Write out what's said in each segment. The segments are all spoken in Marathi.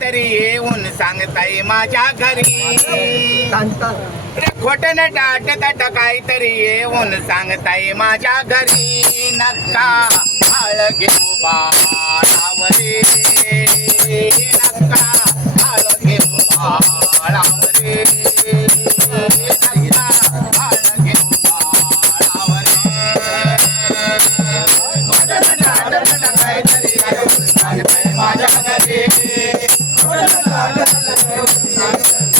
तरी येऊन सांगताय माझ्या घरी. खोट टाट तट काहीतरी येऊन सांगताय माझ्या घरी. नका नक्का घेऊ बा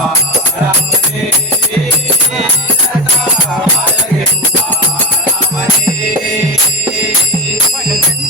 Thank you.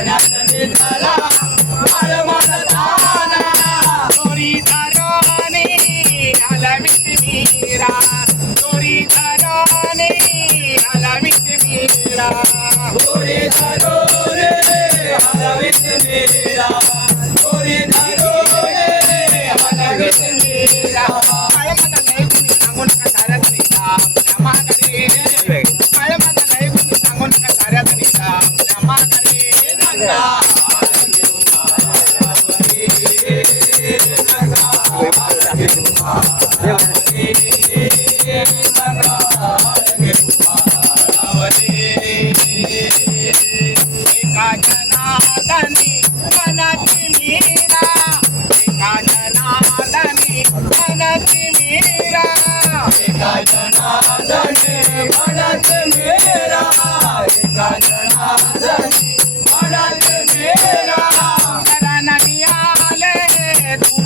Hare Hare Hare Hare Hare 一二三四五六七八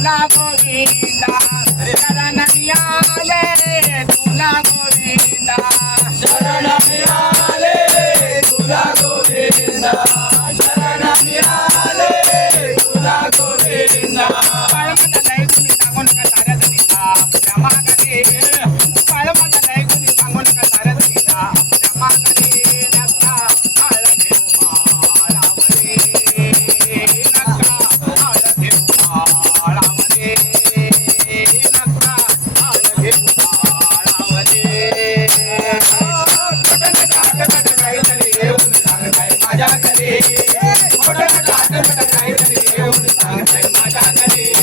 Govinda Govinda माझ्याकडे मोठा नाटक नाही देव सांग माझ्याकडे